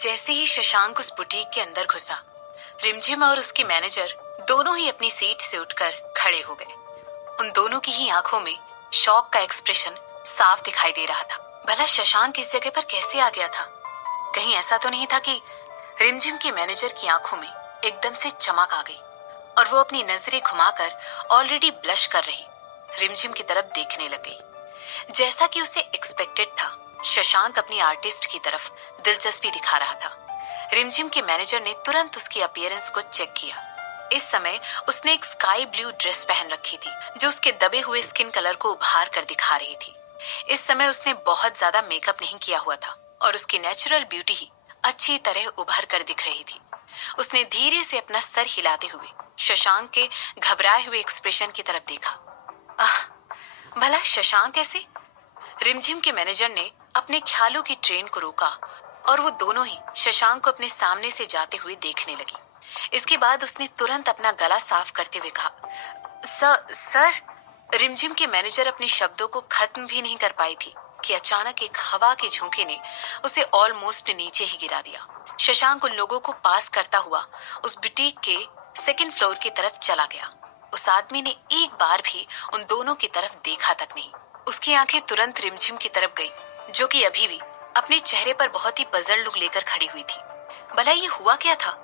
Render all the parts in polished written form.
जैसे ही शशांक उस बुटीक के अंदर घुसा, रिमझिम और उसकी मैनेजर दोनों ही अपनी सीट से उठकर खड़े हो गए। उन दोनों की ही आंखों में शॉक का एक्सप्रेशन साफ दिखाई दे रहा था। भला शशांक इस जगह पर कैसे आ गया था? कहीं ऐसा तो नहीं था कि रिमझिम की मैनेजर की आंखों में एकदम से चमक आ गई और वो अपनी नजरें घुमाकर ऑलरेडी ब्लश कर रही रिमझिम की तरफ देखने लग गई। जैसा कि उसे एक्सपेक्टेड था, शशांक अपनी आर्टिस्ट की तरफ दिलचस्पी दिखा रहा था। रिमझिम के मैनेजर ने तुरंत उसकी अपीयरेंस को चेक किया। इस समय उसने एक स्काई ब्लू ड्रेस पहन रखी थी जो उसके दबे हुए स्किन कलर को उभार कर दिखा रही थी। इस समय उसने बहुत ज्यादा मेकअप नहीं किया हुआ था और उसकी नेचुरल ब्यूटी ही अच्छी तरह उभर कर दिख रही थी। उसने धीरे से अपना सर हिलाते हुए शशांक के घबराए हुए एक्सप्रेशन की तरफ देखा। भला शशांक ऐसे? रिमझिम के मैनेजर ने अपने ख्यालों की ट्रेन को रोका और वो दोनों ही शशांक को अपने सामने से जाते हुए देखने लगी। इसके बाद उसने तुरंत अपना गला साफ करते हुए कहा, सर। रिमझिम के मैनेजर अपने शब्दों को खत्म भी नहीं कर पाई थी कि अचानक एक हवा के झोंके ने उसे ऑलमोस्ट नीचे ही गिरा दिया। शशांक उन लोगों को पास करता हुआ उस बुटीक के सेकंड फ्लोर की तरफ चला गया। उस आदमी ने एक बार भी उन दोनों की तरफ देखा तक नहीं। उसकी आंखें तुरंत रिमझिम की तरफ गई, जो कि अभी भी अपने चेहरे पर बहुत ही पजल लुक लेकर खड़ी हुई थी। भला ये हुआ क्या था?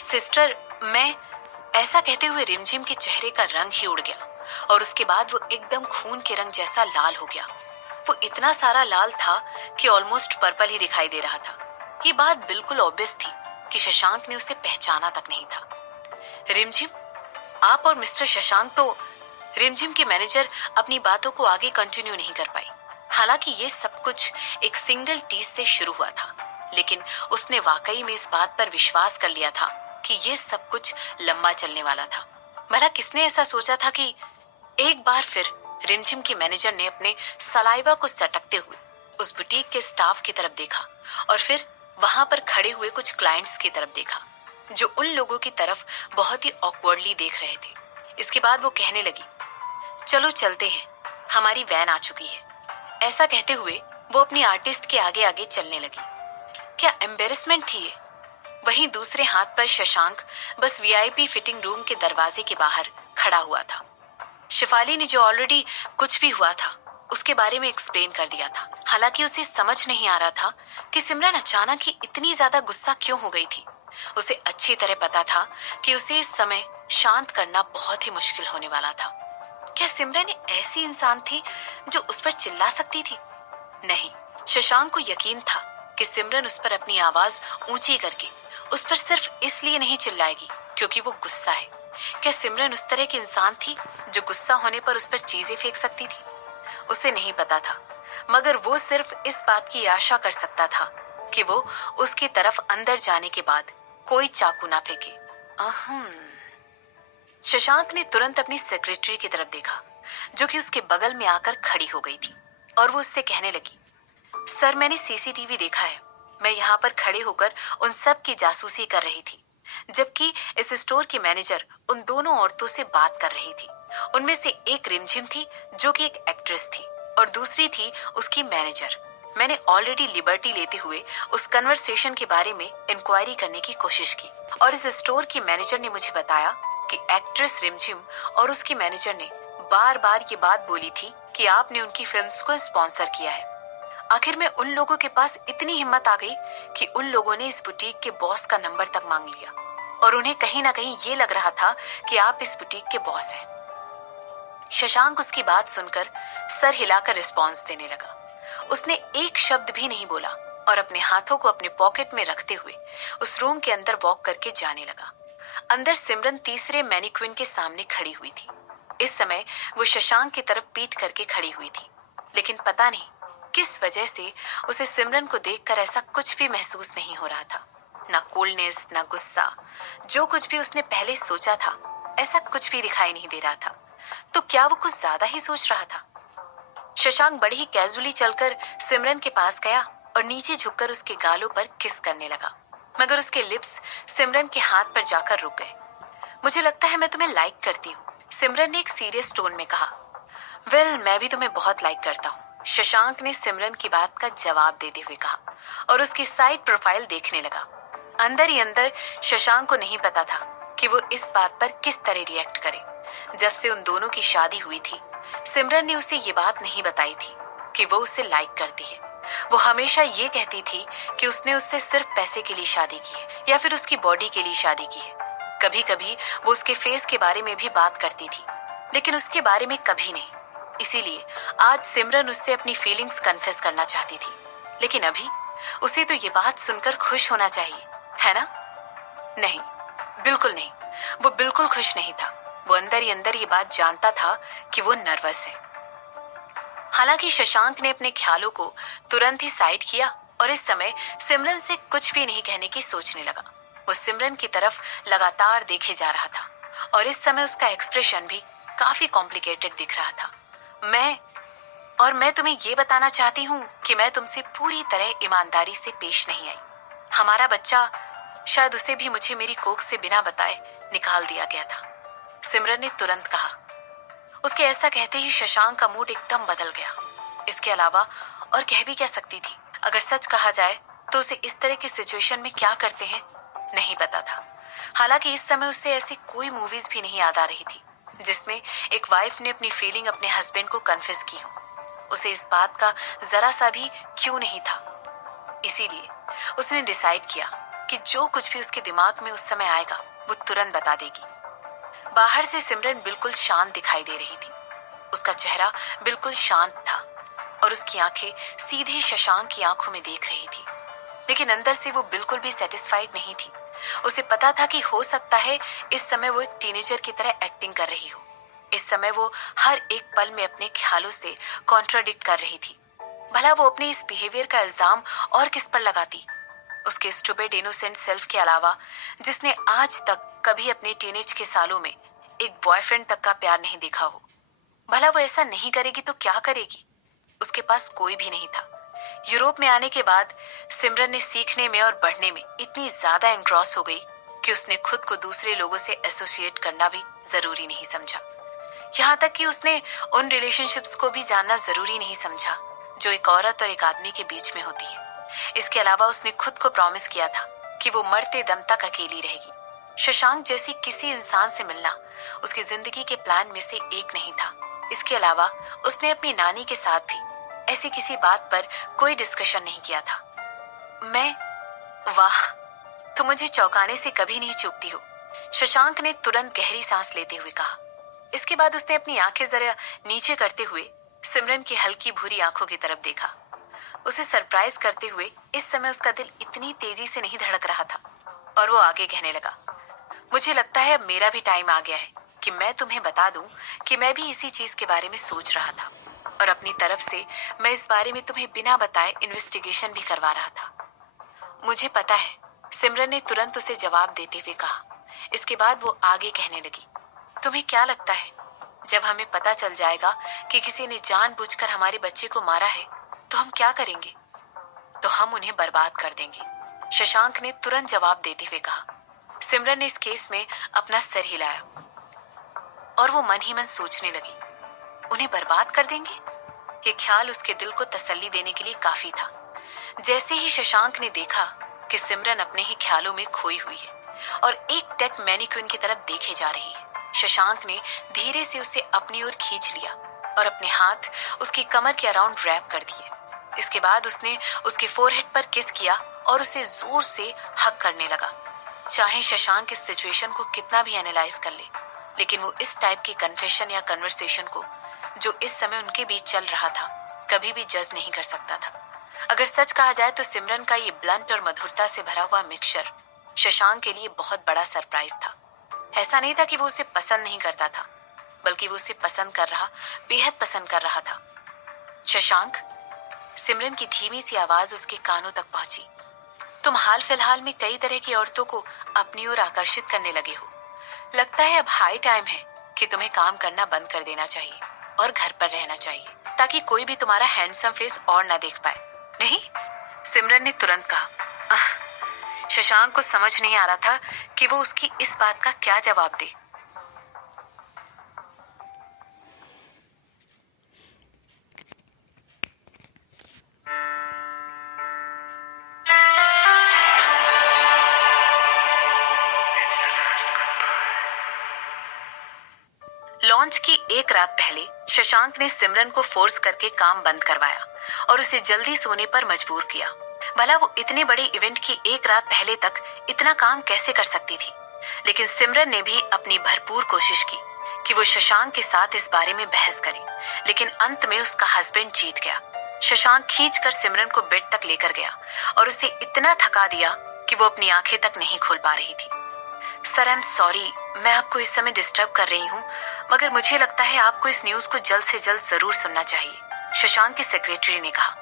सिस्टर, मैं। ऐसा कहते हुए रिमझिम के चेहरे का रंग ही उड़ गया और उसके बाद वो एकदम खून के रंग जैसा लाल हो गया। वो इतना सारा लाल था कि ऑलमोस्ट पर्पल ही दिखाई दे रहा था। ये बात बिल्कुल ऑब्वियस थी कि शशांक ने उसे पहचाना तक नहीं था। रिमझिम, आप और मिस्टर शशांक तो। रिमझिम के मैनेजर अपनी बातों को आगे कंटिन्यू नहीं कर पाई। हालांकि ये सब कुछ एक सिंगल टीज से शुरू हुआ था, लेकिन उसने वाकई में इस बात पर विश्वास कर लिया था कि ये सब कुछ लंबा चलने वाला था। भला किसने ऐसा सोचा था कि एक बार फिर रिमझिम के मैनेजर ने अपने सलाइवा को सटकते हुए उस बुटीक के स्टाफ की तरफ देखा और फिर वहां पर खड़े हुए कुछ क्लाइंट्स की तरफ देखा जो उन लोगों की तरफ बहुत ही ऑकवर्डली देख रहे थे। इसके बाद वो कहने लगी, चलो चलते हैं, हमारी वैन आ चुकी है। ऐसा कहते हुए वो अपनी आर्टिस्ट के आगे आगे चलने लगी। क्या एम्बेरसमेंट थी ये? वहीं दूसरे हाथ पर शशांक बस वीआईपी फिटिंग रूम के दरवाजे के बाहर खड़ा हुआ था। शिफाली ने जो ऑलरेडी कुछ भी हुआ था उसके बारे में एक्सप्लेन कर दिया था। हालांकि उसे समझ नहीं आ रहा था कि सिमरन अचानक ही इतनी ज्यादा गुस्सा क्यों हो गई थी। उसे अच्छी तरह पता था कि उसे इस समय शांत करना बहुत ही मुश्किल होने वाला था। क्या सिमरन ऐसी इंसान थी जो उस पर चिल्ला सकती थी? नहीं, शशांक को यकीन था कि सिमरन उस पर अपनी आवाज ऊंची करके उस पर सिर्फ इसलिए नहीं चिल्लाएगी क्योंकि वो गुस्सा है। क्या सिमरन उस तरह की इंसान थी जो गुस्सा होने पर उस पर चीजें फेंक सकती थी? उसे नहीं पता था, मगर वो सिर्फ इस बात की आशा कर सकता था कि वो उसकी तरफ अंदर जाने के बाद कोई चाकू ना फेंके। शशांक ने तुरंत अपनी सेक्रेटरी की तरफ देखा जो कि उसके बगल में आकर खड़ी हो गई थी और वो उससे कहने लगी, सर, मैंने सीसीटीवी देखा है। मैं यहाँ पर खड़े होकर उन सब की जासूसी कर रही थी जबकि इस स्टोर की मैनेजर उन दोनों औरतों से बात कर रही थी। उनमें से एक रिमझिम थी जो कि एक एक्ट्रेस थी और दूसरी थी उसकी मैनेजर। मैंने ऑलरेडी लिबर्टी लेते हुए उस कन्वर्सेशन के बारे में इंक्वायरी करने की कोशिश की और इस स्टोर की मैनेजर ने मुझे बताया कि एक्ट्रेस रिमझिम और उसकी मैनेजर ने बार बार ये बात बोली थी कि आपने उनकी फिल्म्स को स्पॉन्सर किया है। आखिर में उन लोगों के पास इतनी हिम्मत आ गई कि उन लोगों ने इस बुटीक के बॉस का नंबर तक मांग लिया और उन्हें कहीं ना कहीं ये लग रहा था कि आप इस बुटीक के बॉस हैं। शशांक उसकी बात सुनकर सर हिलाकर रिस्पॉन्स देने लगा। उसने एक शब्द भी नहीं बोला और अपने हाथों को अपने पॉकेट में रखते हुए उस रूम के अंदर वॉक करके जाने लगा। अंदर सिमरन तीसरे मैनिक्विन के सामने खड़ी हुई थी। इस समय वो शशांक की तरफ पीठ करके खड़ी हुई थी, लेकिन पता नहीं किस वजह से उसे सिमरन को देखकर ऐसा कुछ भी महसूस नहीं हो रहा था। ना कोल्डनेस, ना गुस्सा। जो कुछ भी उसने पहले सोचा था ऐसा कुछ भी दिखाई नहीं दे रहा था। तो क्या वो कुछ ज्यादा ही सोच रहा था? शशांक बड़ी ही कैजुअली चलकर सिमरन के पास गया और नीचे झुककर उसके गालों पर किस करने लगा, मगर उसके लिप्स सिमरन के हाथ पर जाकर रुक गए। मुझे लगता है मैं तुम्हें लाइक करती हूँ, सिमरन ने एक सीरियस टोन में कहा। वेल, मैं भी तुम्हें बहुत लाइक करता हूँ, शशांक ने सिमरन की बात का जवाब देते हुए कहा। और उसकी साइड प्रोफाइल देखने लगा। अंदर ही अंदर शशांक को नहीं पता था कि वो इस बात पर किस तरह रिएक्ट करे। जब से उन दोनों की शादी हुई थी, सिमरन ने उसे ये बात नहीं बताई थी कि वो उसे लाइक करती है। वो हमेशा ये कहती थी कि उसने उससे सिर्फ पैसे के लिए शादी की है या फिर उसकी बॉडी के लिए शादी की है। कभी कभी वो उसके फेस के बारे में भी बात करती थी, लेकिन उसके बारे में कभी नहीं। इसीलिए आज सिमरन उससे अपनी फीलिंग्स कन्फेस करना चाहती थी, लेकिन अभी उसे तो ये बात सुनकर खुश होना चाहिए, है ना? नहीं, बिल्कुल नहीं। वो बिल्कुल खुश नहीं था। वो अंदर ही अंदर ये बात जानता था कि वो नर्वस है। हालांकि शशांक ने अपने ख्यालों को तुरंत ही साइड किया और इस समय सिमरन से कुछ भी नहीं कहने की सोचने लगा। वो सिमरन की तरफ लगातार देखे जा रहा था और इस समय उसका एक्सप्रेशन भी काफी कॉम्प्लिकेटेड दिख रहा था। मैं तुम्हें ये बताना चाहती हूँ कि मैं तुमसे पूरी तरह ईमानदारी से पेश नहीं आई। हमारा बच्चा, शायद उसे भी मुझे मेरी कोख से बिना बताए निकाल दिया गया था, सिमरन ने तुरंत कहा। उसके ऐसा कहते ही शशांक का मूड एकदम बदल गया। इसके अलावा और कह भी क्या सकती थी? अगर सच कहा जाए तो उसे इस तरह की सिचुएशन में क्या करते हैं नहीं पता था। हालांकि इस समय उसे ऐसी कोई मूवीज भी नहीं याद आ रही थी जिसमें एक वाइफ ने अपनी फीलिंग अपने हस्बैंड को कन्फेस की हो। उसे इस बात का जरा सा भी क्यों नहीं था। इसीलिए उसने डिसाइड किया कि जो कुछ भी उसके दिमाग में उस समय आएगा वो तुरंत बता देगी। बाहर से सिमरन बिल्कुल शांत दिखाई दे रही थी। उसका चेहरा बिल्कुल शांत था और उसकी आंखें सीधे शशांक की आंखों में देख रही थी, लेकिन अंदर से वो बिल्कुल भी सेटिस्फाइड नहीं थी। उसे पता था कि हो सकता है इस समय वो एक टीनेजर की तरह एक्टिंग कर रही हो। इस समय वो हर एक पल में अपने ख्यालों से कॉन्ट्राडिक्ट कर रही थी। भला वो अपने इस बिहेवियर का इल्जाम और किस पर लगाती? उसके स्टूपिड इनोसेंट सेल्फ के अलावा, जिसने आज तक कभी अपने टीनेज के सालों में एक बॉयफ्रेंड तक का प्यार नहीं देखा हो। भला वो ऐसा नहीं करेगी तो क्या करेगी? उसके पास कोई भी नहीं था। यूरोप में आने के बाद सिमरन ने सीखने में और बढ़ने में इतनी ज्यादा एनग्रॉस हो गई कि उसने खुद को दूसरे लोगों से एसोसिएट करना भी जरूरी नहीं समझा। यहाँ तक कि उसने उन रिलेशनशिप्स को भी जानना जरूरी नहीं समझा जो एक औरत और एक आदमी के बीच में होती है। इसके अलावा उसने खुद को प्रॉमिस किया था कि वो मरते दम तक अकेली रहेगी। शशांक जैसी किसी इंसान से मिलना उसकी जिंदगी के प्लान में से एक नहीं था। इसके अलावा उसने अपनी नानी के साथ भी ऐसी किसी बात पर कोई डिस्कशन नहीं किया था। वाह, तुम मुझे चौंकाने से कभी नहीं चूकती हो, शशांक ने तुरंत गहरी सांस लेते हुए कहा। इसके बाद उसने अपनी आंखें जरा नीचे करते हुए सिमरन की हल्की भूरी आंखों की तरफ देखा। उसे सरप्राइज करते हुए इस समय उसका दिल इतनी तेजी से नहीं धड़क रहा था और वो आगे कहने लगा, मुझे लगता है अब मेरा भी टाइम आ गया है कि मैं तुम्हें बता दूं कि मैं भी इसी चीज के बारे में सोच रहा था और अपनी तरफ से मैं इस बारे में तुम्हें बिना बताए इन्वेस्टिगेशन भी करवा रहा था। मुझे पता है, सिमरन ने तुरंत उसे जवाब देते हुए कहा। इसके बाद वो आगे कहने लगी, तुम्हें क्या लगता है जब हमें पता चल जाएगा कि किसी ने जानबूझकर हमारे बच्चे को मारा है तो हम क्या करेंगे? तो हम उन्हें बर्बाद कर देंगे, शशांक ने तुरंत जवाब देते हुए कहा। सिमरन ने इस केस में अपना सर हिलाया और वो मन ही मन सोचने लगी, उन्हें बर्बाद कर देंगे? ये ख्याल उसके दिल को तसल्ली देने के लिए काफी था। जैसे ही शशांक ने देखा कि सिमरन अपने ही ख्यालों में खोई हुई है और एक टेक मैनिक्विन की तरफ देखे जा रही है, शशांक ने धीरे से उसे अपनी ओर खींच लिया और अपने हाथ उसकी कमर के अराउंड रैप कर दिए। इसके बाद उसने उसके फोरहेड पर किस किया और उसे जोर से हग करने लगा। चाहे शशांक इस सिचुएशन को कितना भी एनालाइज कर ले, लेकिन वो इस टाइप की कन्फेशन या कन्वर्सेशन को जो इस समय उनके बीच चल रहा था कभी भी जज नहीं कर सकता था। अगर सच कहा जाए तो सिमरन का ये ब्लंट और मधुरता से भरा हुआ मिक्सचर शशांक के लिए बहुत बड़ा सरप्राइज था। ऐसा नहीं था कि वो उसे पसंद नहीं करता था, बल्कि वो उसे पसंद कर रहा, बेहद पसंद कर रहा था। शशांक, सिमरन की धीमी सी आवाज उसके कानों तक पहुंची। तुम हाल फिलहाल में कई तरह की औरतों को अपनी ओर आकर्षित करने लगे हो। लगता है अब हाई टाइम है कि तुम्हें काम करना बंद कर देना चाहिए और घर पर रहना चाहिए ताकि कोई भी तुम्हारा हैंडसम फेस और ना देख पाए। नहीं, सिमरन ने तुरंत कहा। शशांक को समझ नहीं आ रहा था कि वो उसकी इस बात का क्या जवाब दे। एक रात पहले शशांक ने सिमरन को फोर्स करके काम बंद करवाया और उसे जल्दी सोने पर मजबूर किया। भला वो इतने बड़े इवेंट की एक रात पहले तक इतना काम कैसे कर सकती थी? लेकिन सिमरन ने भी अपनी भरपूर कोशिश की कि वो शशांक के साथ इस बारे में बहस करे, लेकिन अंत में उसका हस्बैंड जीत गया। शशांक खींचकर सिमरन को बेड तक लेकर गया और उसे इतना थका दिया कि वो अपनी आंखें तक नहीं खोल पा रही थी। सर, आई एम सॉरी, मैं आपको इस समय डिस्टर्ब कर रही हूँ, मगर मुझे लगता है आपको इस न्यूज को जल्द से जल्द जरूर सुनना चाहिए, शशांक की सेक्रेटरी ने कहा।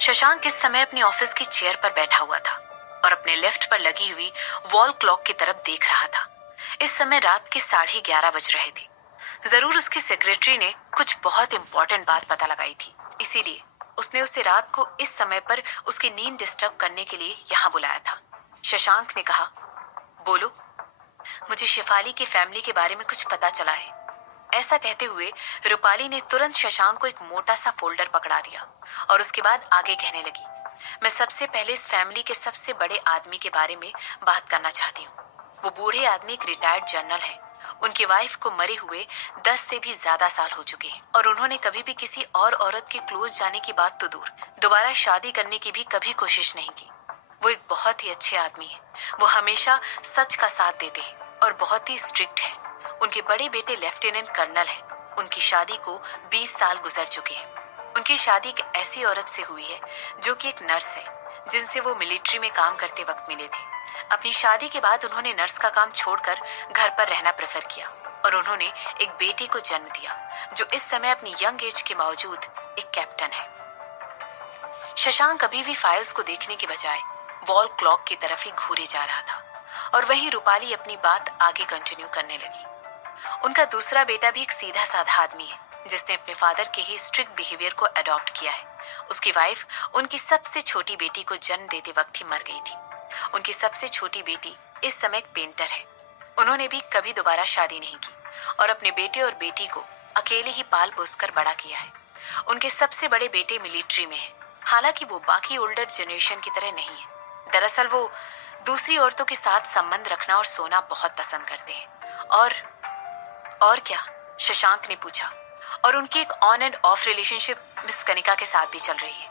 शशांक इस समय अपनी ऑफिस की चेयर पर बैठा हुआ था और अपने लेफ्ट पर लगी हुई वॉल क्लॉक की तरफ देख रहा था। इस समय रात के 11:30 बज रहे थे। जरूर उसकी सेक्रेटरी ने कुछ बहुत इंपॉर्टेंट बात पता लगाई थी, इसीलिए उसने उसे रात को इस समय पर उसकी नींद डिस्टर्ब करने के लिए यहाँ बुलाया था। शशांक ने कहा, बोलो, मुझे शिफाली की फैमिली के बारे में कुछ पता चला है। ऐसा कहते हुए रूपाली ने तुरंत शशांक को एक मोटा सा फोल्डर पकड़ा दिया और उसके बाद आगे कहने लगी, मैं सबसे पहले इस फैमिली के सबसे बड़े आदमी के बारे में बात करना चाहती हूँ। वो बूढ़े आदमी एक रिटायर्ड जनरल है। उनकी वाइफ को मरे हुए 10 से भी ज्यादा साल हो चुके हैं और उन्होंने कभी भी किसी और औरत के क्लोज जाने की बात तो दूर, दोबारा शादी करने की भी कभी कोशिश नहीं की। वो एक बहुत ही अच्छे आदमी है। वो हमेशा सच का साथ देते हैं और बहुत ही स्ट्रिक्ट है। उनके बड़े बेटे लेफ्टिनेंट कर्नल हैं। उनकी शादी को 20 साल गुजर चुके हैं। उनकी शादी एक ऐसी औरत से हुई है जो कि एक नर्स है, जिनसे वो मिलिट्री में काम करते वक्त मिले थे। अपनी शादी के बाद उन्होंने नर्स का काम छोड़कर घर पर रहना प्रेफर किया और उन्होंने एक बेटी को जन्म दिया जो इस समय अपनी यंग एज के बावजूद एक कैप्टन है। शशांक अभी भी फाइल्स को देखने के बजाय वॉल क्लॉक की तरफ ही घूरे जा रहा था और वहीं रूपाली अपनी बात आगे कंटिन्यू करने लगी। उनका दूसरा बेटा भी एक सीधा साधा आदमी है जिसने अपने फादर के ही स्ट्रिक्ट बिहेवियर को अडॉप्ट किया है। उसकी वाइफ उनकी सबसे छोटी बेटी को जन्म देते वक्त ही मर गई थी। उनकी सबसे छोटी बेटी इस समय एक पेंटर है। उन्होंने भी कभी दोबारा शादी नहीं की और अपने बेटे और बेटी को अकेले ही पाल पोस कर बड़ा किया है। उनके सबसे बड़े बेटे मिलिट्री में है। हालांकि वो बाकी ओल्डर जनरेशन की तरह नहीं है। दरअसल वो दूसरी औरतों के साथ संबंध रखना और सोना बहुत पसंद करते हैं। और क्या? शशांक ने पूछा। और उनकी एक on end of relationship miss Kanika के साथ भी चल रही है,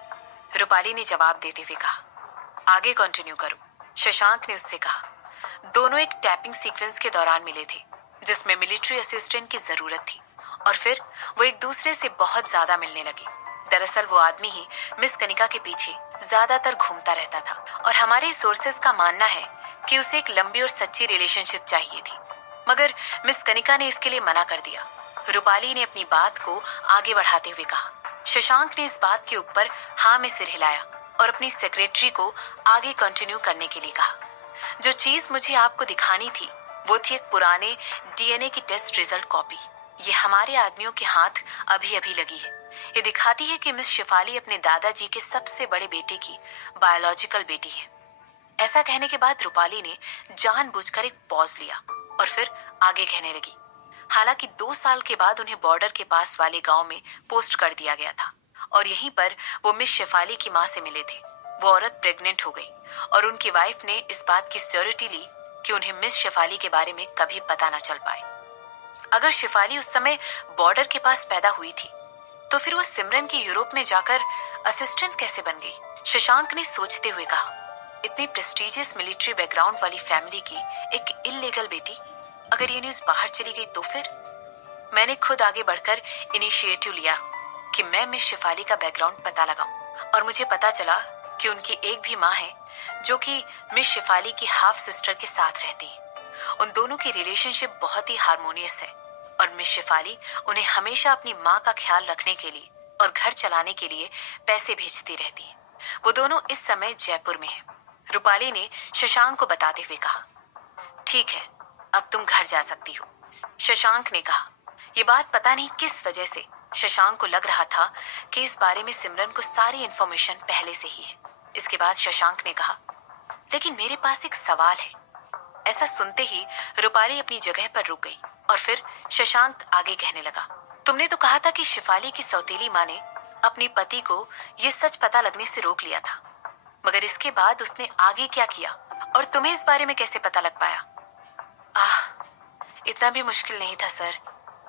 रूपाली ने जवाब देते हुए कहा। आगे कंटिन्यू करो, शशांक ने उससे कहा। दोनों एक टैपिंग सीक्वेंस के दौरान मिले थे जिसमें मिलिट्री असिस्टेंट की जरूरत थी और फिर वो एक दूसरे से बहुत ज्यादा मिलने लगे। दरअसल वो आदमी ही मिस कनिका के पीछे ज्यादातर घूमता रहता था और हमारे सोर्सेज का मानना है कि उसे एक लंबी और सच्ची रिलेशनशिप चाहिए थी, मगर मिस कनिका ने इसके लिए मना कर दिया। रूपाली ने अपनी बात को आगे बढ़ाते हुए कहा। शशांक ने इस बात के ऊपर हाँ में सिर हिलाया और अपनी सेक्रेटरी को आगे कंटिन्यू करने के लिए कहा। जो चीज मुझे आपको दिखानी थी वो थी एक पुराने डीएनए की टेस्ट रिजल्ट कॉपी। ये हमारे आदमियों के हाथ अभी अभी लगी है। ये दिखाती है कि मिस शिफाली अपने दादाजी के सबसे बड़े बेटे की बायोलॉजिकल बेटी है। ऐसा कहने के बाद रूपाली ने जानबूझकर एक पॉज लिया और फिर आगे कहने लगी। हालांकि 2 साल के बाद उन्हें बॉर्डर के पास वाले गांव में पोस्ट कर दिया गया था और यहीं पर वो मिस शेफाली की मां से मिले थे। वो औरत प्रेग्नेंट हो गई और उनकी वाइफ ने इस बात की श्योरिटी ली कि उन्हें मिस शेफाली के बारे में कभी पता न चल पाए। अगर शेफाली उस समय बॉर्डर के पास पैदा हुई थी तो फिर वो सिमरन की यूरोप में जाकर असिस्टेंट कैसे बन गई? शशांक ने सोचते हुए कहा। इतनी प्रेस्टिजियस मिलिट्री बैकग्राउंड वाली फैमिली की एक इल्लीगल बेटी, अगर ये न्यूज बाहर चली गई तो फिर? मैंने खुद आगे बढ़कर इनिशिएटिव लिया कि मैं मिस शेफाली का बैकग्राउंड पता लगाऊं और मुझे पता चला कि उनकी एक भी माँ है जो कि मिस शेफाली की हाफ सिस्टर के साथ रहती है। उन दोनों की रिलेशनशिप बहुत ही हार्मोनियस है और मिस शेफाली उन्हें हमेशा अपनी माँ का ख्याल रखने के लिए और घर चलाने के लिए पैसे भेजती रहती है। वो दोनों इस समय जयपुर में है, रूपाली ने शशांक को बताते हुए कहा। ठीक है, अब तुम घर जा सकती हो, शशांक ने कहा। ये बात पता नहीं किस वजह से शशांक को लग रहा था कि इस बारे में सिमरन को सारी इंफॉर्मेशन पहले से ही है। इसके बाद शशांक ने कहा, लेकिन मेरे पास एक सवाल है। ऐसा सुनते ही रूपाली अपनी जगह पर रुक गई और फिर शशांक आगे कहने लगा। तुमने तो कहा था कि शिफाली की सौतेली माँ ने अपने पति को ये सच पता लगने से रोक लिया था, मगर इसके बाद उसने आगे क्या किया और तुम्हें इस बारे में कैसे पता लग पाया? इतना भी मुश्किल नहीं था सर।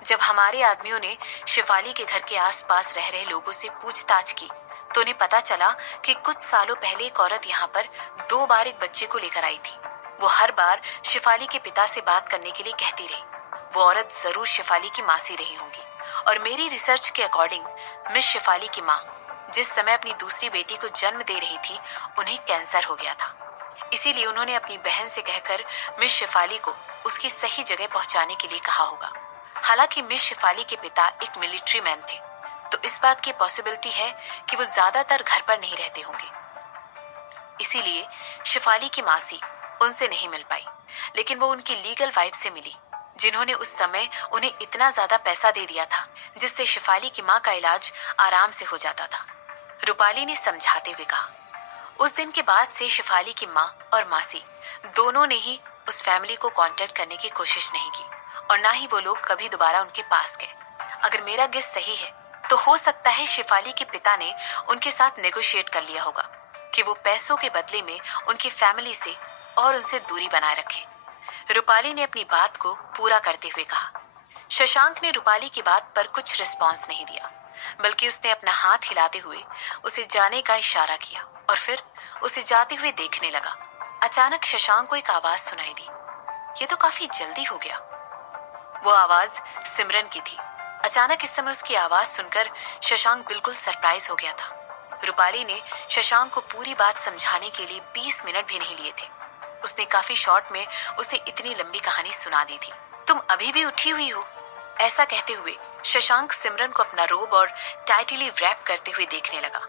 जब हमारे आदमियों ने शिफाली के घर के आसपास रह रहे लोगों से पूछताछ की तो उन्हें पता चला कि कुछ सालों पहले एक औरत यहाँ पर 2 बार एक बच्चे को लेकर आई थी। वो हर बार शिफाली के पिता से बात करने के लिए कहती रही। वो औरत जरूर शिफाली की मासी रही होंगी और मेरी रिसर्च के अकॉर्डिंग मिस शिफाली की माँ जिस समय अपनी दूसरी बेटी को जन्म दे रही थी उन्हें कैंसर हो गया था। इसीलिए उन्होंने अपनी बहन से कहकर मिस शिफाली को उसकी सही जगह पहुंचाने के लिए कहा होगा। हालांकि मिस शिफाली के पिता एक मिलिट्री मैन थे, तो इस बात की पॉसिबिलिटी है कि वो ज्यादातर घर पर नहीं रहते होंगे। इसीलिए शिफाली की मासी उनसे नहीं मिल पाई, लेकिन वो उनकी लीगल वाइफ से मिली, जिन्होंने उस समय उन्हें इतना ज्यादा पैसा दे दिया था जिससे शिफाली की माँ का इलाज आराम से हो जाता था। रूपाली ने समझाते हुए कहा। उस दिन के बाद से शिफाली की माँ और मासी दोनों ने ही उस फैमिली को कांटेक्ट करने की कोशिश नहीं की और ना ही वो लोग कभी दोबारा उनके पास गए। अगर मेरा गेस सही है तो हो सकता है शिफाली के पिता ने उनके साथ नेगोशिएट कर लिया होगा कि वो पैसों के बदले में उनकी फैमिली से और उनसे दूरी बनाए रखे। रूपाली ने अपनी बात को पूरा करते हुए कहा। शशांक ने रूपाली की बात पर कुछ रिस्पॉन्स नहीं दिया, बल्कि उसने अपना हाथ हिलाते हुए उसे जाने का इशारा किया और फिर उसे जाते हुए देखने लगा। अचानक शशांक को एक आवाज सुनाई दी। ये तो काफी जल्दी हो गया। वो आवाज सिमरन की थी। अचानक इस समय उसकी आवाज सुनकर शशांक बिल्कुल सरप्राइज हो गया था। रूपाली ने शशांक को पूरी बात समझाने के लिए 20 मिनट भी नहीं लिए थे। उसने काफी शॉर्ट में उसे इतनी लंबी कहानी सुना दी थी। तुम अभी भी उठी हुई हो? ऐसा कहते हुए शशांक सिमरन को अपना रोब और टाइटली रैप करते हुए देखने लगा।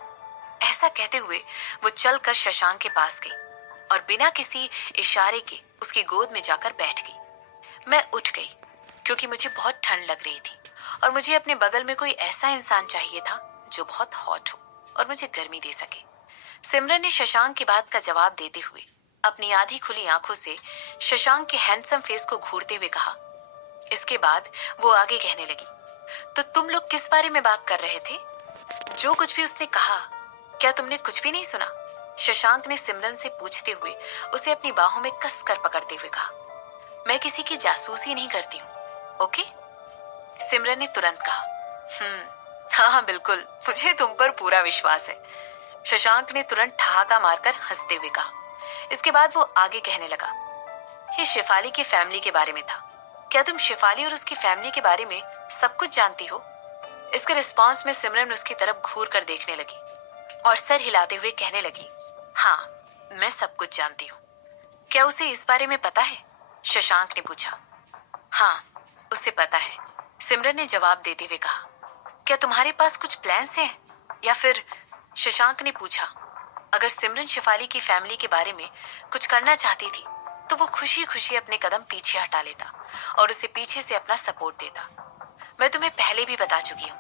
ऐसा कहते हुए वो चलकर शशांक के पास गई और बिना किसी इशारे के उसकी गोद में जाकर बैठ गई। मैं उठ गई क्योंकि मुझे बहुत ठंड लग रही थी और मुझे अपने बगल में कोई ऐसा इंसान चाहिए था जो बहुत हॉट हो और मुझे गर्मी दे सके। सिमरन ने शशांक की बात का जवाब देते हुए अपनी आधी खुली आंखों से शशांक के हैंडसम फेस को घूरते हुए कहा। इसके बाद वो आगे कहने लगी, तो तुम लोग किस बारे में बात कर रहे थे? जो कुछ भी उसने कहा, क्या तुमने कुछ भी नहीं सुना? शशांक ने सिमरन से पूछते हुए उसे अपनी बाहों में कस कर पकड़ते हुए कहा। मैं किसी की जासूसी नहीं करती हूँ, ओके? सिमरन ने तुरंत कहा। हाँ हाँ बिल्कुल, मुझे तुम पर पूरा विश्वास है। शशांक ने तुरंत ठहाका मारकर हंसते हुए कहा। इसके बाद वो आगे कहने लगा। ये शिफाली की फैमिली के बारे में था। क्या तुम शिफाली और उसकी फैमिली के बारे में सब कुछ जानती हो? इसके रिस्पॉन्स में सिमरन उसकी तरफ घूर कर देखने लगी और सर हिलाते हुए कहने लगी, हाँ मैं सब कुछ जानती हूँ। क्या उसे इस बारे में पता है? शशांक ने पूछा। हाँ उसे पता है, सिमरन ने जवाब देते हुए कहा। क्या तुम्हारे पास कुछ प्लान्स हैं या फिर? शशांक ने पूछा। अगर सिमरन शिफाली की फैमिली के बारे में कुछ करना चाहती थी तो वो खुशी खुशी अपने कदम पीछे हटा लेता और उसे पीछे से अपना सपोर्ट देता। मैं तुम्हें पहले भी बता चुकी हूँ,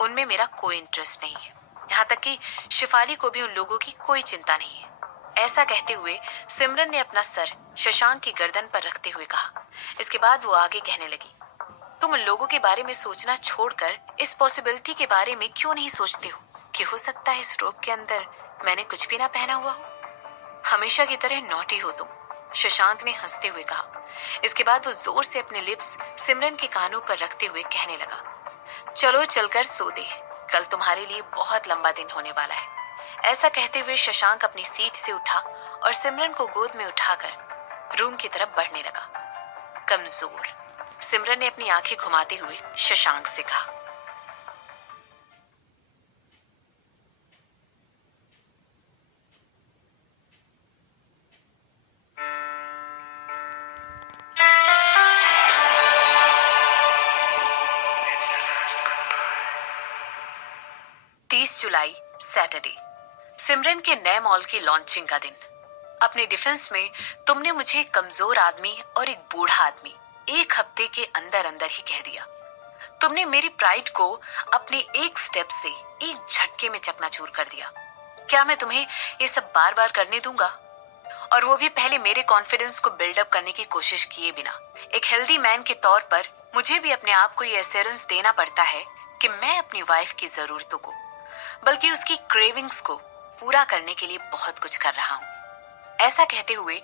उनमें मेरा कोई इंटरेस्ट नहीं है। यहाँ तक कि शिफाली को भी उन लोगों की कोई चिंता नहीं है। ऐसा कहते हुए सिमरन ने अपना सर शशांक की गर्दन पर रखते हुए कहा। इसके बाद वो आगे कहने लगी, तुम उन लोगों के बारे में सोचना छोड़कर इस पॉसिबिलिटी के बारे में क्यों नहीं सोचते हो कि हो सकता है इस रोब के अंदर मैंने कुछ भी ना पहना हुआ हो? हमेशा की तरह नॉटी हो तुम, शशांक ने हंसते हुए कहा। इसके बाद वो जोर से अपने लिप्स सिमरन के कानों पर रखते हुए कहने लगा, चलो चलकर सो दे, कल तुम्हारे लिए बहुत लंबा दिन होने वाला है। ऐसा कहते हुए शशांक अपनी सीट से उठा और सिमरन को गोद में उठाकर रूम की तरफ बढ़ने लगा। कमजोर, सिमरन ने अपनी आंखें घुमाते हुए शशांक से कहा। जुलाई सैटरडे, सिमरन के नए मॉल की लॉन्चिंग का दिन। अपने डिफेंस में तुमने मुझे एक कमजोर आदमी और एक बूढ़ा आदमी एक हफ्ते के अंदर अंदर ही कह दिया। तुमने मेरी प्राइड को अपने एक स्टेप से एक झटके में चकनाचूर कर दिया। क्या मैं तुम्हें ये सब बार बार करने दूंगा? और वो भी पहले मेरे कॉन्फिडेंस को बिल्डअप करने की कोशिश किए बिना। एक हेल्दी मैन के तौर पर मुझे भी अपने आप को ये एश्योरेंस देना पड़ता है कि मैं अपनी वाइफ की जरूरतों को, बल्कि उसकी क्रेविंग्स को पूरा करने के लिए बहुत कुछ कर रहा हूँ। ऐसा कहते हुए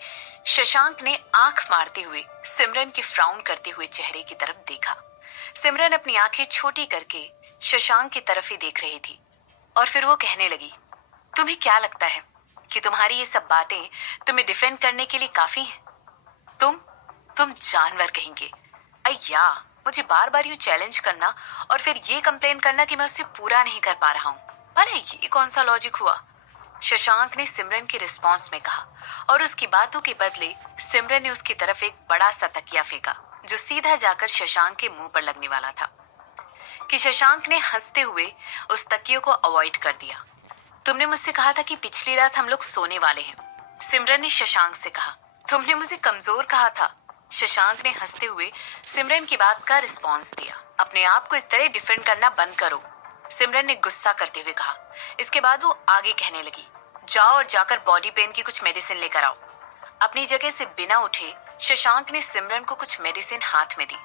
शशांक ने आंख मारते हुए सिमरन के फ्राउन करते हुए चेहरे की तरफ देखा, सिमरन अपनी आंखें छोटी करके शशांक की तरफ ही देख रही थी और फिर वो कहने लगी, तुम्हें क्या लगता है कि तुम्हारी ये सब बातें तुम्हें डिफेंड करने के लिए काफी हैं? तुम जानवर कहेंगे। अय्या, मुझे बार बार यूं चैलेंज करना और फिर ये कंप्लेन करना कि मैं उससे पूरा नहीं कर पा रहा हूँ, भला ये कौन सा लॉजिक हुआ? शशांक ने सिमरन के रिस्पॉन्स में कहा और उसकी बातों के बदले सिमरन ने उसकी तरफ एक बड़ा सा तकिया फेंका जो सीधा जाकर शशांक के मुंह पर लगने वाला था कि शशांक ने हंसते हुए उस तकिए को अवॉइड कर दिया। तुमने मुझसे कहा था कि पिछली रात हम लोग सोने वाले हैं, सिमरन ने शशांक से कहा। तुमने मुझे कमजोर कहा था, शशांक ने हंसते हुए सिमरन की बात का रिस्पॉन्स दिया। अपने आप को इस तरह डिफेंड करना बंद करो, सिमरन ने गुस्सा करते हुए कहा। इसके बाद वो आगे कहने लगी, जाओ और जाकर बॉडी पेन की कुछ मेडिसिन लेकर आओ। अपनी जगह से बिना उठे शशांक ने सिमरन को कुछ मेडिसिन हाथ में दी।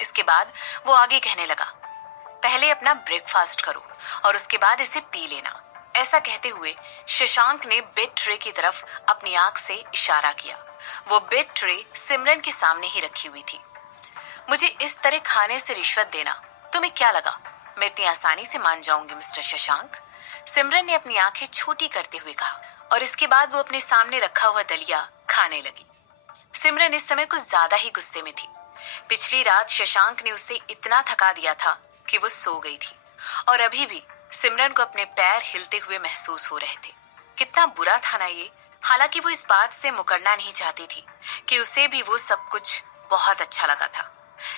इसके बाद वो आगे कहने लगा, पहले अपना ब्रेकफास्ट करो और उसके बाद इसे पी लेना। ऐसा कहते हुए शशांक ने बेड ट्रे की तरफ अपनी आंख से इशारा किया। वो बेड ट्रे सिमरन के सामने ही रखी हुई थी। मुझे इस तरह खाने से रिश्वत देना, तुम्हें क्या लगा मैं इतनी आसानी से मान जाऊंगी मिस्टर शशांक? सिमरन ने अपनी आंखें छोटी करते हुए कहा और इसके बाद वो अपने सामने रखा हुआ दलिया खाने लगी। सिमरन इस समय कुछ ज्यादा ही गुस्से में थी। पिछली रात शशांक ने उसे इतना थका दिया था कि वो सो गई थी और अभी भी सिमरन को अपने पैर हिलते हुए महसूस हो रहे थे। कितना बुरा था ना ये। हालांकि वो इस बात से मुकरना नहीं चाहती थी कि उसे भी वो सब कुछ बहुत अच्छा लगा था,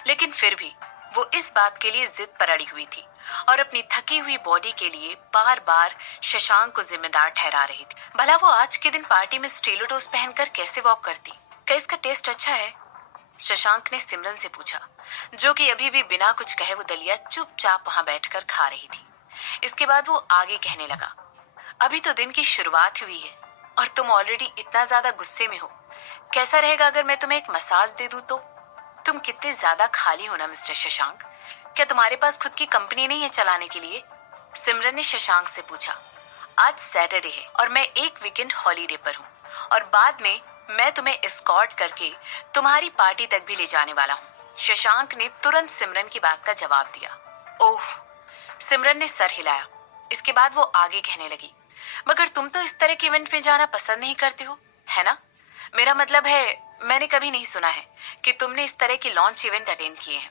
लेकिन फिर भी वो इस बात के लिए जिद पर अड़ी हुई थी और अपनी थकी हुई बॉडी के लिए बार बार शशांक को जिम्मेदार ठहरा रही थी। भला वो आज के दिन पार्टी में स्टीलोटोस पहनकर कैसे वॉक करती? क्या इसका टेस्ट अच्छा है? शशांक ने सिमरन से पूछा, जो कि अभी भी बिना कुछ कहे वो दलिया चुपचाप वहां बैठकर खा रही थी। इसके बाद वो आगे कहने लगा, अभी तो दिन की शुरुआत हुई है और तुम ऑलरेडी इतना ज्यादा गुस्से में हो। कैसा रहेगा अगर मैं तुम्हें एक मसाज दे दूं तो? तुम कितने ज्यादा खाली हो ना मिस्टर शशांक, क्या तुम्हारे पास खुद की कंपनी नहीं है चलाने के लिए? सिमरन ने शशांक से पूछा। आज सैटरडे है और मैं एक वीकेंड हॉलीडे पर हूँ और बाद में मैं तुम्हें एस्कॉर्ट करके तुम्हारी पार्टी तक भी ले जाने वाला हूँ। शशांक ने तुरंत सिमरन की बात का जवाब दिया। ओह, सिमरन ने सर हिलाया। इसके बाद वो आगे कहने लगी, मगर तुम तो इस तरह के इवेंट में जाना पसंद नहीं करते हो, है ना? मेरा मतलब है, मैंने कभी नहीं सुना है कि तुमने इस तरह के लॉन्च इवेंट अटेंड किए हैं।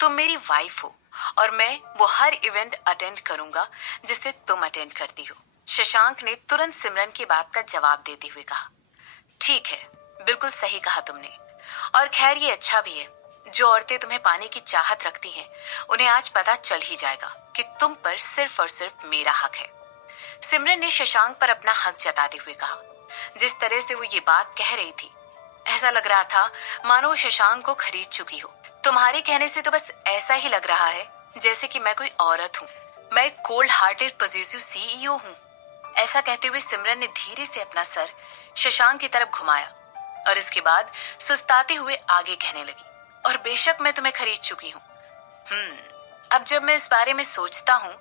तुम मेरी वाइफ हो और मैं वो हर इवेंट अटेंड करूंगा जिसे तुम अटेंड करती हो। शशांक ने तुरंत सिमरन की बात का जवाब देते हुए कहा। ठीक है, बिल्कुल सही कहा तुमने। और खैर ये अच्छा भी है, जो औरतें तुम्हें पाने की चाहत रखती हैं उन्हें आज पता चल ही जाएगा कि तुम पर सिर्फ और सिर्फ मेरा हक है। सिमरन ने शशांक पर अपना हक जताते हुए कहा। जिस तरह से वो ये बात कह रही थी, ऐसा लग रहा था मानो शशांक को खरीद चुकी हो। तुम्हारे कहने से तो बस ऐसा ही लग रहा है जैसे कि मैं कोई औरत हूँ। मैं एक कोल्ड हार्टेड पॉजिटिव सीईओ हूँ। ऐसा कहते हुए सिमरन ने धीरे से अपना सर शशांक की तरफ घुमाया और इसके बाद सुस्ताते हुए आगे कहने लगी, और बेशक मैं तुम्हें खरीद चुकी हूँ। अब जब मैं इस बारे में सोचता हूँ,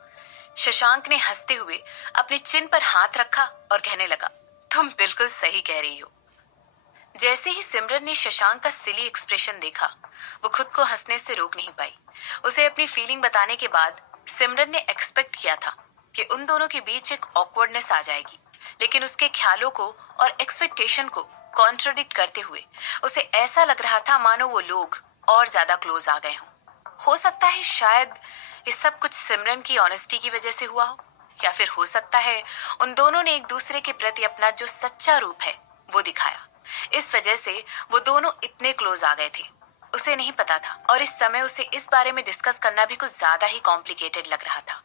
शशांक ने हंसते हुए अपने चिन पर हाथ रखा और कहने लगा, तुम बिल्कुल सही कह रही हो। जैसे ही सिमरन ने शशांक का सिली एक्सप्रेशन देखा, वो खुद को हंसने से रोक नहीं पाई। उसे अपनी फीलिंग बताने के बाद सिमरन ने एक्सपेक्ट किया था कि उन दोनों के बीच एक ऑकवर्डनेस आ जाएगी, लेकिन उसके ख्यालों को और एक्सपेक्टेशन को कॉन्ट्रडिक्ट करते हुए उसे ऐसा लग रहा था मानो वो लोग और ज्यादा क्लोज आ गए हों। हो सकता है शायद ये सब कुछ सिमरन की ऑनेस्टी की वजह से हुआ हो, या फिर हो सकता है उन दोनों ने एक दूसरे के प्रति अपना जो सच्चा रूप है वो दिखाया। इस वजह से वो दोनों इतने क्लोज आ गए थे। उसे नहीं पता था और इस समय उसे इस बारे में डिस्कस करना भी कुछ ज्यादा ही कॉम्प्लिकेटेड लग रहा था।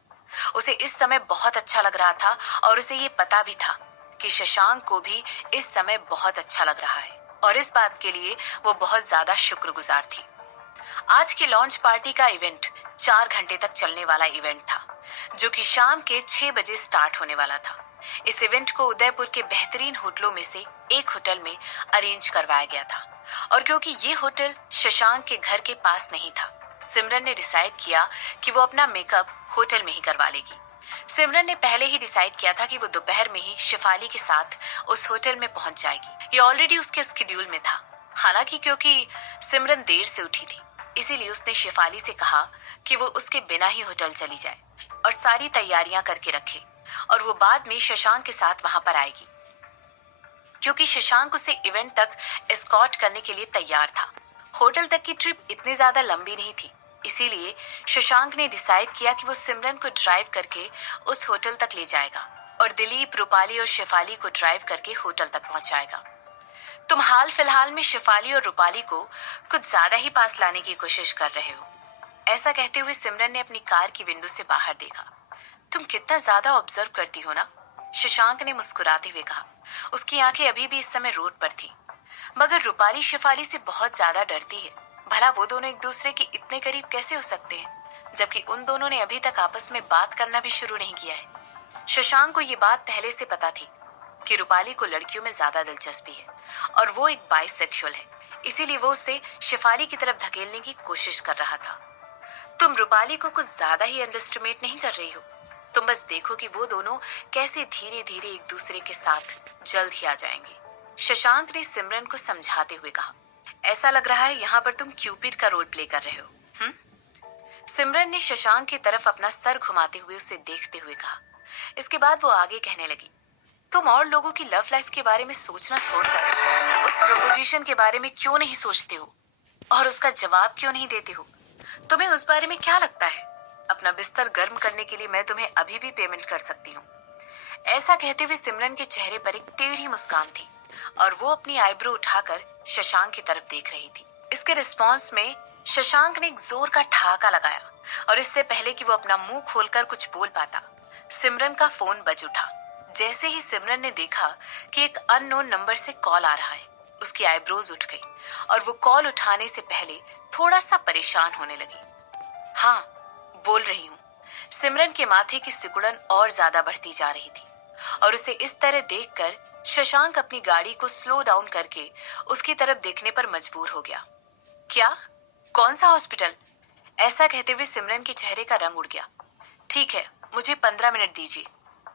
उसे इस समय बहुत अच्छा लग रहा था और उसे ये पता भी था कि शशांक को भी इस समय बहुत अच्छा लग रहा है और इस बात के लिए वो बहुत ज्यादा शुक्रगुजार थी। आज के लॉन्च पार्टी का इवेंट 4 घंटे तक चलने वाला इवेंट था, जो कि शाम के 6 बजे स्टार्ट होने वाला था। इस इवेंट को उदयपुर के बेहतरीन होटलों में से एक होटल में अरेंज करवाया गया था और क्योंकि ये होटल शशांक के घर के पास नहीं था, सिमरन ने डिसाइड किया कि वो अपना मेकअप होटल में ही करवा लेगी। सिमरन ने पहले ही डिसाइड किया था कि वो दोपहर में ही शिफाली के साथ उस होटल में पहुंच जाएगी। ये ऑलरेडी उसके स्केड्यूल में था। हालांकि क्योंकि सिमरन देर से उठी थी, इसीलिए उसने शेफाली से कहा कि वो उसके बिना ही होटल चली जाए और सारी तैयारियां करके रखे और वो बाद में शशांक के साथ वहां पर आएगी, क्योंकि शशांक उसे इवेंट तक एस्कॉर्ट करने के लिए तैयार था। होटल तक की ट्रिप इतनी ज्यादा लंबी नहीं थी, इसीलिए शशांक ने डिसाइड किया कि वो सिमरन को ड्राइव करके उस होटल तक ले जाएगा और दिलीप, रूपाली और शेफाली को ड्राइव करके होटल तक पहुंचाएगा। तुम हाल फिलहाल में शेफाली और रूपाली को कुछ ज्यादा ही पास लाने की कोशिश कर रहे हो। ऐसा कहते हुए सिमरन ने अपनी कार की विंडो से बाहर देखा। तुम कितना ज्यादा ऑब्जर्व करती हो ना, शशांक ने मुस्कुराते हुए कहा। उसकी आंखें अभी भी इस समय रोड पर थी, मगर रूपाली शेफाली से बहुत ज्यादा डरती है। भला वो दोनों एक दूसरे के इतने करीब कैसे हो सकते हैं, जबकि उन दोनों ने अभी तक आपस में बात करना भी शुरू नहीं किया है। शशांक को ये बात पहले से पता थी कि रूपाली को लड़कियों में ज्यादा दिलचस्पी है और वो एक बाइसेक्सुअल है, इसीलिए वो उसे शेफाली की तरफ धकेलने की कोशिश कर रहा था। तुम रूपाली को कुछ ज्यादा ही अंडरएस्टिमेट नहीं कर रही हो? तुम बस देखो कि वो दोनों कैसे धीरे धीरे एक दूसरे के साथ जल्द ही आ जाएंगे, शशांक ने सिमरन को समझाते हुए कहा। ऐसा लग रहा है यहाँ पर तुम क्यूपिड का रोल प्ले कर रहे हो। सिमरन ने शशांक की तरफ अपना सर घुमाते हुए उसे देखते हुए कहा। इसके बाद वो आगे कहने लगी, तुम और लोगों की लव लाइफ के बारे में सोचना छोड़कर उस प्रपोजिशन के बारे में क्यों नहीं सोचते हो और उसका जवाब क्यों नहीं देते हो? तुम्हें उस बारे में क्या लगता है? अपना बिस्तर गर्म करने के लिए मैं तुम्हें अभी भी पेमेंट कर सकती हूँ। ऐसा कहते हुए सिमरन के चेहरे पर एक टेढ़ी मुस्कान थी और वो अपनी आईब्रो उठाकर शशांक की तरफ देख रही थी। इसके रिस्पॉन्स में शशांक ने एक जोर का ठहाका लगाया और इससे पहले कि वो अपना मुंह खोलकर कुछ बोल पाता, सिमरन का फोन बज उठा। जैसे ही सिमरन ने देखा कि एक अननोन नंबर से कॉल आ रहा है, उसकी आईब्रोज उठ गई और वो कॉल उठाने से पहले थोड़ा सा परेशान होने लगी। हाँ, बोल रही हूँ। सिमरन के माथे की सिकुड़न और ज्यादा बढ़ती जा रही थी और उसे इस तरह देखकर शशांक अपनी गाड़ी को स्लो डाउन करके उसकी तरफ देखने पर मजबूर हो गया। क्या? कौन सा हॉस्पिटल? ऐसा कहते हुए सिमरन के चेहरे का रंग उड़ गया। ठीक है, मुझे 15 मिनट दीजिए।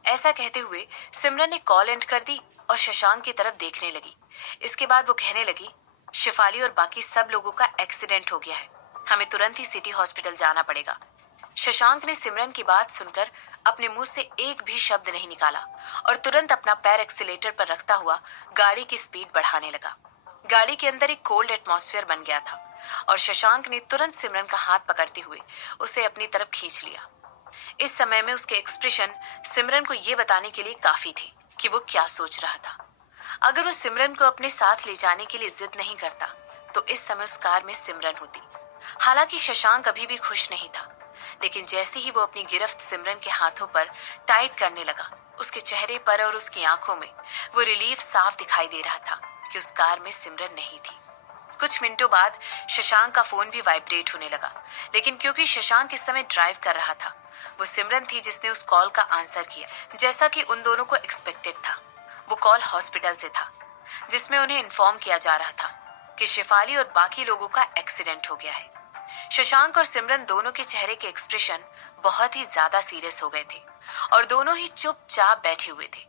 ऐसा कहते हुए सिमरन ने कॉल एंड कर दी और शशांक की तरफ देखने लगी। इसके बाद वो कहने लगी, शेफाली और बाकी सब लोगों का एक्सीडेंट हो गया है, हमें तुरंत ही सिटी हॉस्पिटल जाना पड़ेगा। शशांक ने सिमरन की बात सुनकर अपने मुंह से एक भी शब्द नहीं निकाला और तुरंत अपना पैर एक्सीलेटर पर रखता हुआ गाड़ी की स्पीड बढ़ाने लगा। गाड़ी के अंदर एक कोल्ड एटमॉस्फेयर बन गया था और शशांक ने तुरंत सिमरन का हाथ पकड़ते हुए उसे अपनी तरफ खींच लिया। इस समय में उसके एक्सप्रेशन सिमरन को ये बताने के लिए काफी थे कि वो क्या सोच रहा था। अगर वो सिमरन को अपने साथ ले जाने के लिए जिद नहीं करता तो इस समय उस कार में सिमरन होती। हालांकि शशांक अभी भी खुश नहीं था, लेकिन जैसे ही वो अपनी गिरफ्त सिमरन के हाथों पर टाइट करने लगा, उसके चेहरे पर और उसकी आंखों में वो रिलीफ साफ दिखाई दे रहा था कि उस कार में सिमरन नहीं थी। कुछ मिनटों बाद शशांक का फोन भी वाइब्रेट होने लगा, लेकिन क्योंकि शशांक इस समय ड्राइव कर रहा था, वो सिमरन थी जिसने उस कॉल का आंसर किया, जैसा कि उन दोनों को एक्सपेक्टेड था। वो कॉल हॉस्पिटल से था, जिसमें उन्हें इन्फॉर्म किया जा रहा था कि शेफाली और बाकी लोगों का एक्सीडेंट हो गया है। शशांक और सिमरन दोनों के चेहरे के एक्सप्रेशन बहुत ही ज्यादा सीरियस हो गए थे और दोनों ही चुपचाप बैठे हुए थे।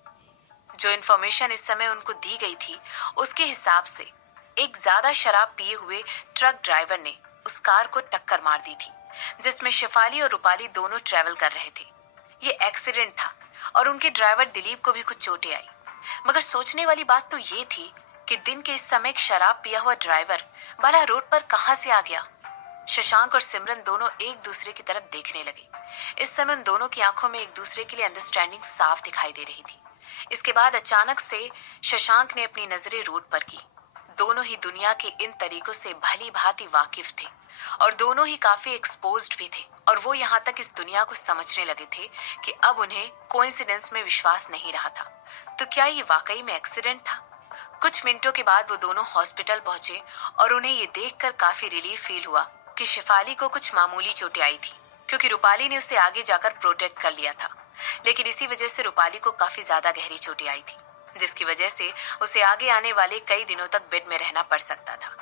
जो इन्फॉर्मेशन इस समय उनको दी गई थी, उसके हिसाब से एक ज्यादा शराब पिए हुए ट्रक ड्राइवर ने उस कार को टक्कर मार दी थी, जिसमें शेफाली और रूपाली दोनों ट्रेवल कर रहे थे। ये एक्सीडेंट था और उनके ड्राइवर दिलीप को भी कुछ चोटें आई, मगर सोचने वाली बात तो ये थी कि दिन के इस समय एक शराब पिया हुआ ड्राइवर भला रोड पर कहां से आ गया। शशांक और सिमरन दोनों एक दूसरे की तरफ देखने लगे। इस समय उन दोनों की आंखों में एक दूसरे के लिए अंडरस्टैंडिंग साफ दिखाई दे रही थी। इसके बाद अचानक से शशांक ने अपनी नजरें रोड पर की। दोनों ही दुनिया के इन तरीकों से भली भांति वाकिफ थे और दोनों ही काफी एक्सपोज्ड भी थे और वो यहाँ तक इस दुनिया को समझने लगे थे कि अब उन्हें कोइंसिडेंस में विश्वास नहीं रहा था। तो क्या ये वाकई में एक्सीडेंट था? कुछ मिनटों के बाद वो दोनों हॉस्पिटल पहुंचे और उन्हें ये देखकर काफी रिलीफ फील हुआ कि शेफाली को कुछ मामूली चोटें आई थी, क्योंकि रूपाली ने उसे आगे जाकर प्रोटेक्ट कर लिया था। लेकिन इसी वजह से रूपाली को काफी ज्यादा गहरी चोटें आई थी, जिसकी वजह से उसे आगे आने वाले कई दिनों तक बेड में रहना पड़ सकता था।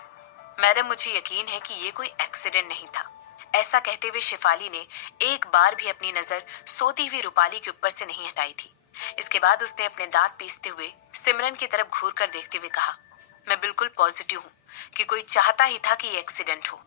मैडम, मुझे यकीन है कि ये कोई एक्सीडेंट नहीं था। ऐसा कहते हुए शेफाली ने एक बार भी अपनी नजर सोती हुई रूपाली के ऊपर से नहीं हटाई थी। इसके बाद उसने अपने दांत पीसते हुए सिमरन की तरफ घूर कर देखते हुए कहा, मैं बिल्कुल पॉजिटिव हूँ कि कोई चाहता ही था कि ये एक्सीडेंट हो।